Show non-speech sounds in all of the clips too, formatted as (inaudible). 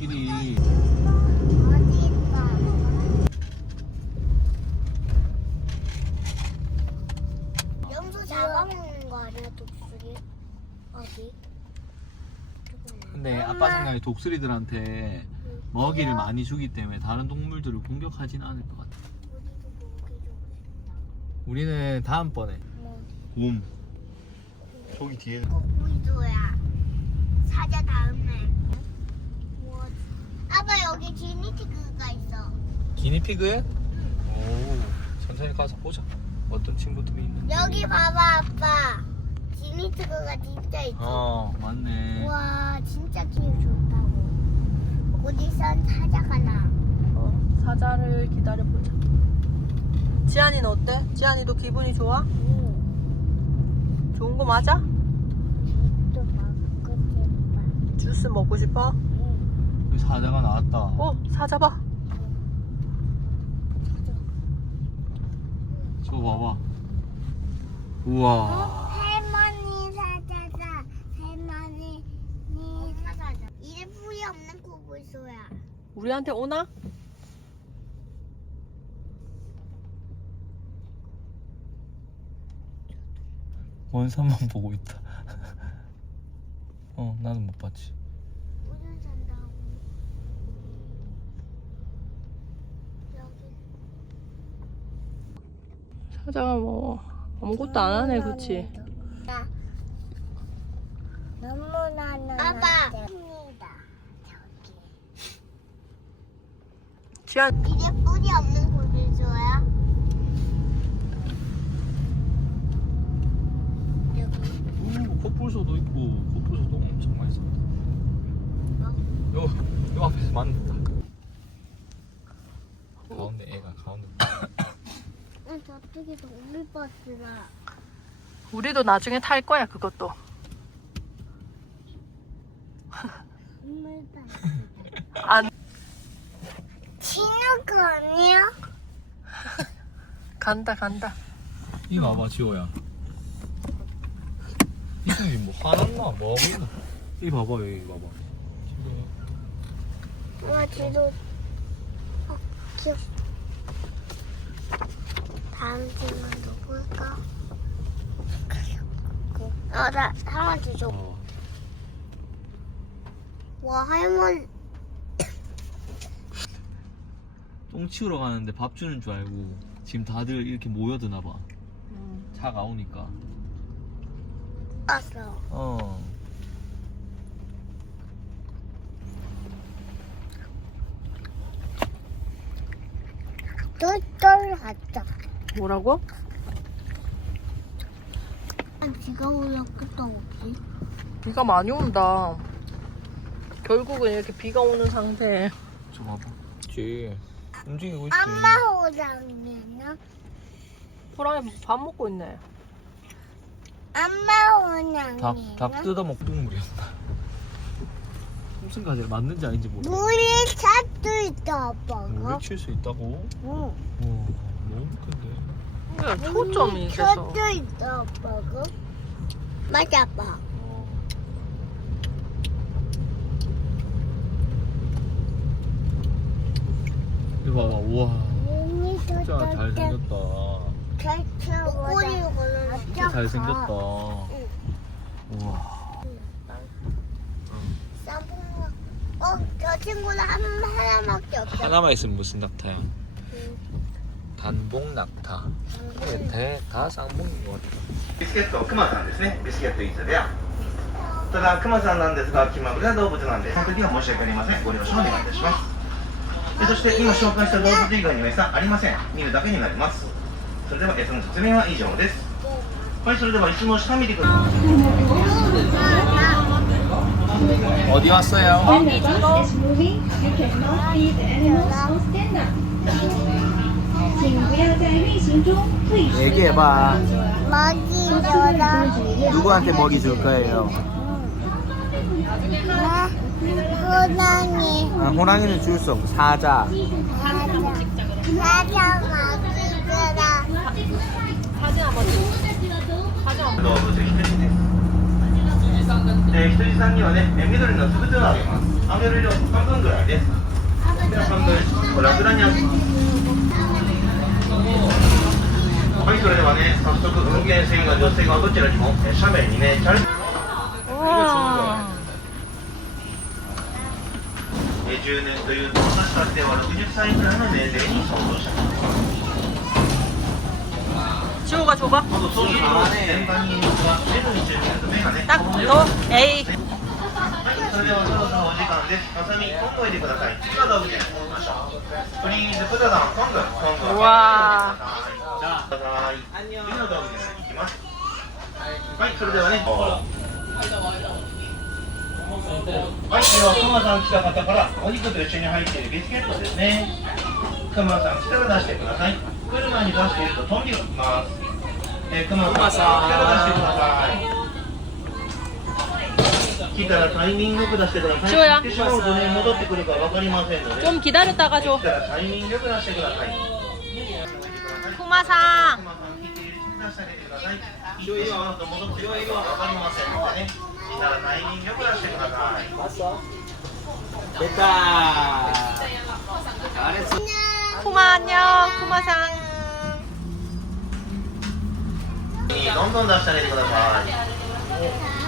코끼리나 코끼리. 어디 있어? 염소 잡아먹는 거 아니야 독수리? 어디? 근데 아빠 생각에 독수리들한테 먹이를 많이 주기 때문에 다른 동물들을 공격하진 않을 것 같아. 우리는 다음번에 뭐 곰. 저기 뒤에. 우이도야 사자 다음에 뭐 아빠 여기 지니티그가 있어 기니피그에? 오, 천천히 가서 보자. 어떤 친구들이 있는지. 여기 봐봐 아빠 지니티그가 진짜 있어 어, 맞네. 와 진짜 기분 좋다고 어디선 사자가 나 어, 사자를 기다려보자. 지안이는 어때? 지안이도 기분이 좋아? 응. 좋은 거 맞아? 또 먹고 싶어 주스 먹고 싶어? 사자가 나왔다. 어, 사자 봐. 저거 봐봐. 어? 우와. 할머니 사자다. 할머니 니 사자. 이제 풀이 없는 코뿔소야. 우리한테 오나? 원산만 보고 있다. (laughs) 어, 나는 못 봤지. 우는 산다고. 여기. 사자가 뭐 아무것도 안 하네, 그치? 너무나 아빠. 지안, 이제 뿔이 없는 코뿔소야. 여기. 오, 코뿔소도 있고, 코뿔소도 엄청 맛있어. 요, 요 앞에서 만났다. 가운데 애가 가운데. 응, 저쪽에 동물버스라. 우리도 나중에 탈 거야, 그것도. 안, 진우 거 아니야? 간다, 간다. 이 봐봐, 지호야. 이승이 뭐 화났나? 뭐 하고 있나? 이 봐봐, 여기 봐봐. 와, 뒤로. 어, 귀여워. 다음 팀은 누굴까? 어, 나, 할머니 줘. 어, 와, 할머니. 똥 치우러 가는데 밥 주는 줄 알고 지금 다들 이렇게 모여드나 봐. 차가 오니까. 왔어. 어. 또 떨어졌다. 뭐라고? 비가 오면 끝도 없지. 비가 많이 온다. 결국은 이렇게 비가 오는 상태에. 저 봐봐. 그치. 움직이고 있지. 엄마 오랑이는? 호랑이 밥 먹고 있네. 엄마 오랑이는? 닭, 닭 뜯어 먹 동물이었다. (laughs) 무슨 가재 맞는지 아닌지 모르겠어. 물이 샷도 있다, 아빠가. 물을 칠수 있다고? 응. 와, 너무 큰데. 왜 초점이 있어서. 샷도 있다, 아빠가. 맞아, 아빠. 어. 이거 봐봐, 우와. 진짜 잘생겼다. 진짜 잘생겼다. 우와. 어, 저 친구는 한 하나밖에 없어. 하나만 있으면 무슨 낙타야? 단봉 낙타. 대, 다 쌍봉인 것 같아.ビスケットクマさんですねビスケットイーツではただクマさんなんですが気まぐれな動物なんでその時は申し訳ありませんご了承お願いいたしますでそして今紹介した動物以外には餌ありません見るだけになりますそれでは餌の説明は以上ですはいそれでは椅子の下見てください 어디 왔어요? When the bus is moving, you cannot leave the animals on stand up. 얘기해봐. 먹이 줘라. 누구한테 먹이 줄 거예요? 나 호랑이. 아, 호랑이는 줄 수 없고 사자. 사자 먹이 줘라. 사진 한번 찍어. 사진 한번 動物一つですで えー、羊さんにはね、えー緑のつぶつをあげます。あげる量半分ぐらいです。では半分、これラクダにあげます。 はいそれではね早速運転席が女性がどちらにも斜面にねチャレンジえ、十年というと私たちでは60歳くらいの年齢に相当した中いそれではそろそろお時間ですまさみ、てください今おりまプリンスプラザの今度の、今うわはい、それではね。はい、では、くまさん来た方から、お肉と一緒に入っているビスケットですね。くまさん来たら出してください。車に出していると、トンビが来ます。えー、くまさん来たら出してください。来たらタイミングよく出してください。塩や行ってしまうとね、戻ってくるかわかりませんので。 좀 기다렸다가 来 줘. たらタイミングよく出してください。 쿠마상. 一応いいわと戻ってくるかわかりませんのでね。来たらタイミングよく出してください。 됐다. 잘했어. 쿠마 안녕. 쿠마상. どんどん出してあげてください。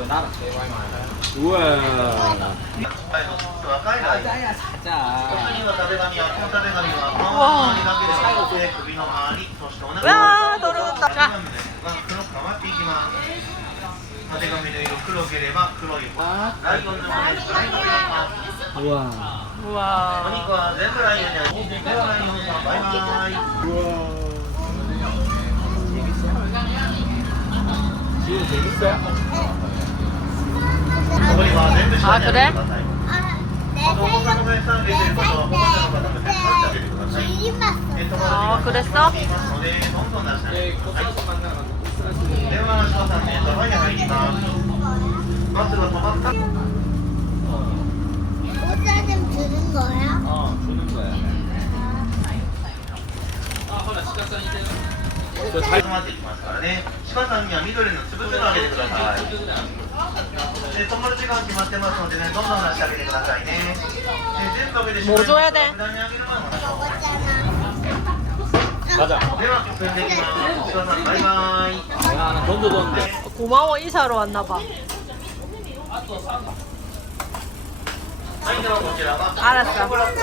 う、なら、せいわいまん。いな。じ、った。ま、いきま。い。 우와. 우와. 그러니까 렘브라이언이야. 렘브라이언 바이바이. 우와. 지금 재밌어? 어머니 봐, 렘브 시간이 아, 그래? 어, 그랬어? 네, 고사서 만나가지고. 대화하셔서 더 환영합니다. 버스가 더 많다. 주는 거야? 어, 주는 거야. はい、止まっていきますからね。鹿さんには緑のつぶつぶをあげてください。で、止まる時間決まってますのでね、どんどん出してあげてくださいね。で、全部上げて 뭐 줘야 돼? 無駄にあげる前も 먹었잖아. 가자. では、進んでいきます。鹿さん、バイバイ。 야, 나 돈도 줬는데. 고마워 이사로 왔나 봐. はいどうこちらは。あらは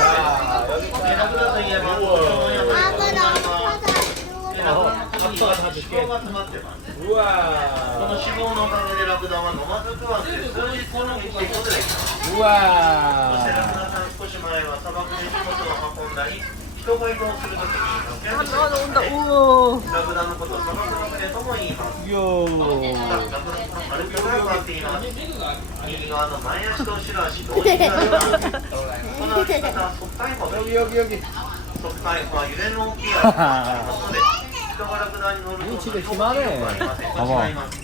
のが詰まってますうわこの脂肪のおかげでラクダは飲まず食わず数日後の生きことできまうわそしてラクダさん少し前は砂漠で仕事を運んだり人が移動するときにラクダのことをその種でとも言いますよー。ラクダの丸く長くなっています右側の前足と後ろ足同時になりまこの足き方は速回歩です速回歩は揺れの大きい足き方になりますので人がラクダに乗るとその表現はありません違いまは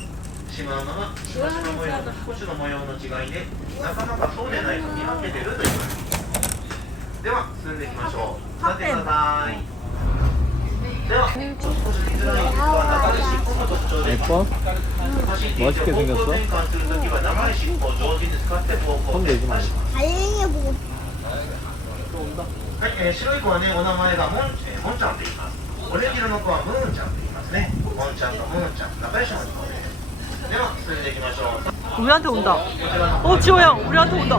島のしの模様と少しの模様の違いでなかなかそうでないと見分けてると言います では進んでいきましょう立ってくださいでは少し見づらいですが長い尻尾の特徴です 예뻐? 走っていて 멋있게 方向 생겼어? 転換するときは長い尻尾を上手に使って方向 손 転 대지 換 마. します 달팽이 보고 はい、えー白い子はね、お名前がモン,、えー、モンちゃんと言います。オレンジ色の子はムーンちゃんと言いますね。モンちゃんとムーンちゃん、仲良しの子です。では、進んでいきましょう。こ 우리한테 온다. ちらの 어 지호야 우리한테 온다.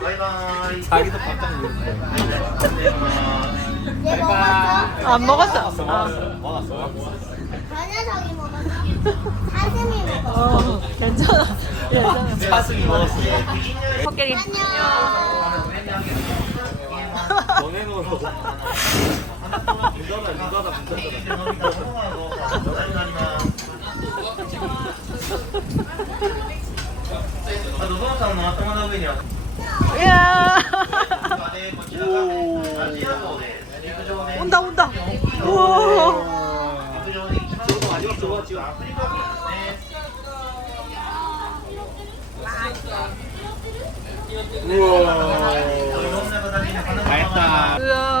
はゾウさんバイバイ 자기도 깜짝 놀랐네. 進んでいきます 얘 먹었어? 안 먹었어. 아. 먹었어. 먹었어. 변현석이 먹었어? 사슴이 먹었어? 어, 괜찮아. 괜찮아. では次はですね 코끼리. 안녕. 너네 놀러. 문닫아, 문닫아, 문닫아. あとゾウさんの頭の上には 이야. 온다 온다. 우와. 우와. 맛있다. 우와.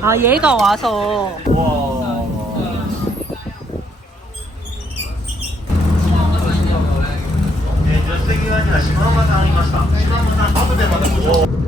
아, 얘가 와서. 와. えー助手席側には島岡さんありました島岡さん後でまたご紹介